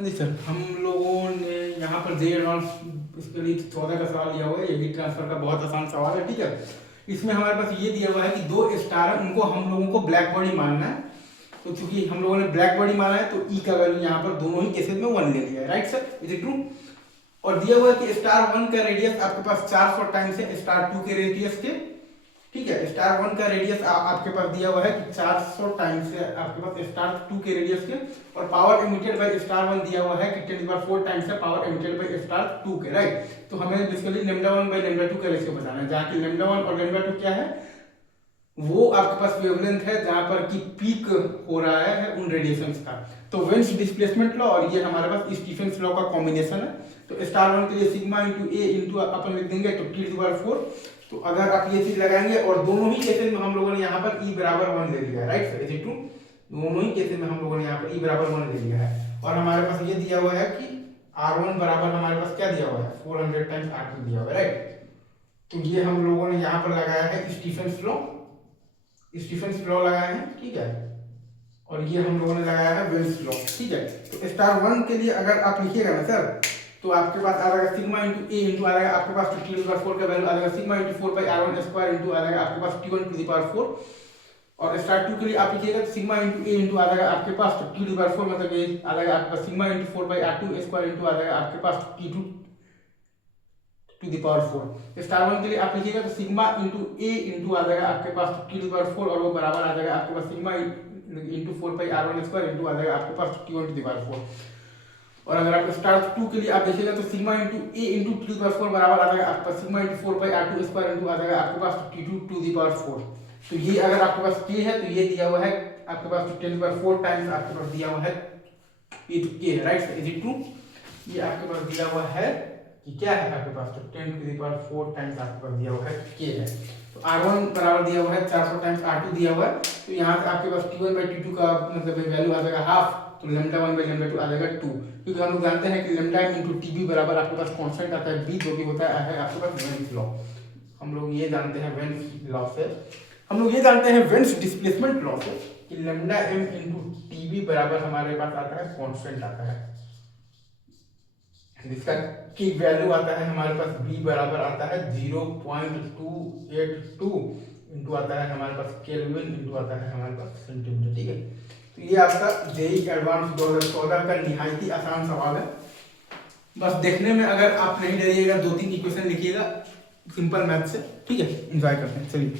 हाँ जी सर, हम लोगों ने यहाँ पर जे एडवांस इसके लिए 14 का सवाल लिया हुआ है। ये हीट ट्रांसफर का बहुत आसान सवाल है, ठीक है। इसमें हमारे पास ये दिया हुआ है कि दो स्टार है, उनको हम लोगों को ब्लैक बॉडी मानना है। तो चूंकि हम लोगों ने ब्लैक बॉडी माना है तो ई का वैल्यू यहाँ पर दोनों ही केसेस में 1 ले लिया है, right sir, is it true. और दिया हुआ है कि स्टार 1 का रेडियस आपके पास 400 टाइम्स है स्टार 2 के रेडियस के, ठीक है। स्टार 1 का रेडियस आपके पास दिया हुआ है कि 400 टाइम्स है आपके पास स्टार 2 के रेडियस के, और पावर एमिटेड बाय स्टार 1 दिया हुआ है कि 10⁴ टाइम्स है पावर एमिटेड बाय स्टार 2 के, राइट। तो हमें बेसिकली λ1 बाय λ2 का रेशियो बताना है, जहाँ की λ1 और λ2 क्या है, वो आपके पास वेवलेंथ है जहां पर कि पीक हो रहा है उन रेडिएशंस का। तो वेन्स डिस्प्लेसमेंट लॉ और ये हमारे पास स्टीफेंस लॉ का कॉम्बिनेशन है। तो स्टार 1 के लिए सिग्मा इंटू ए इंटू अपन लिख देंगे तो T⁴। तो अगर आप ये चीज लगाएंगे, और दोनों ही केसेस में हम लोगों ने यहाँ पर E बराबर 1 ले लिया है, right sir, is it true. दोनों ही केसेस में हम लोगों ने यहाँ पर E बराबर 1 ले लिया है, और हमारे पास ये दिया हुआ है कि R1 बराबर हमारे पास क्या दिया हुआ है 400 टाइम्स R2 दिया हुआ है, राइट। तो ये हम लोगों ने यहाँ पर लगाया है स्टीफेंस लॉ लगाए हैं, ठीक है। और ये हम लोगों ने लगाया है वेन्स लॉ, ठीक है। तो स्टार 1 के लिए अगर आप लिखिएगा ना सर, तो आपके पास आ जाएगा सिग्मा इंटू ए इंटू आ जाएगा आपके पास T⁴ का वैल्यू आ जाएगा सिग्मा इंटू 4πr1² इंटू आ जाएगा आपके पास T1⁴। और स्टार 2 के लिए आप लिखिएगा तो सिग्मा इंटू ए इंटू आ जाएगा आपके पास T⁴ मतलब ये आ जाएगा आपके पास सिग्मा इंटू 4πr2² इंटू आ जाएगा आपके पास T⁴। स्टार 1 के लिए आप लिखिएगा तो सिग्मा इंटू ए इंटू आ जाएगा आपके पास T⁴, और वो बराबर आ जाएगा आपके पास सिग्मा इंटू 4πr1² इंटू आ जाएगा आपके पास T1⁴। और अगर आप स्टार 2 के लिए आप देखिएगा तो सिग्मा इंटू ए इंटू T⁴ बराबर आ जाएगा आपके पास सिग्मा इंटू 4πr2² इंटू आ जाएगा आपके पास T2⁴। तो ये अगर आपके पास k है तो ये दिया हुआ है आपके पास 10⁴ टाइम्स आपके पास दिया हुआ है ये k है, राइट, इज इट ट्रू। ये आपके पास दिया हुआ है कि क्या है आपके पास तो 10⁴ टाइम्स आपके पास दिया हुआ है k है। तो R1 बराबर दिया हुआ है 400 टाइम्स R2 दिया हुआ है, तो यहाँ से आपके पास T1/T2 का मतलब वैल्यू आ जाएगा हाफ, तो λ1/λ2 आ जाएगा 2, क्योंकि हम लोग जानते हैं कि λ इंटू TB बराबर आपके पास कांस्टेंट आता है B, जो कि होता है आपके पास वेन्स लॉ। हम लोग ये जानते हैं वेन्स लॉ से, हम लोग ये जानते हैं वेन्स डिस्प्लेसमेंट लॉ से कि λm इंटू TB बराबर हमारे पास आता है कांस्टेंट आता है, जिसका की वैल्यू आता है हमारे पास B बराबर आता है 0.282 इंटू आता है हमारे पास केल्विन इंटू आता है हमारे पास सेंटीमीटर, ठीक है। तो ये आपका जेईई एडवांस 2014 का निहायती आसान सवाल है। बस देखने में अगर आप नहीं डरिएगा, 2-3 इक्वेशन लिखिएगा सिंपल मैथ से, ठीक है। एंजॉय करते हैं, चलिए।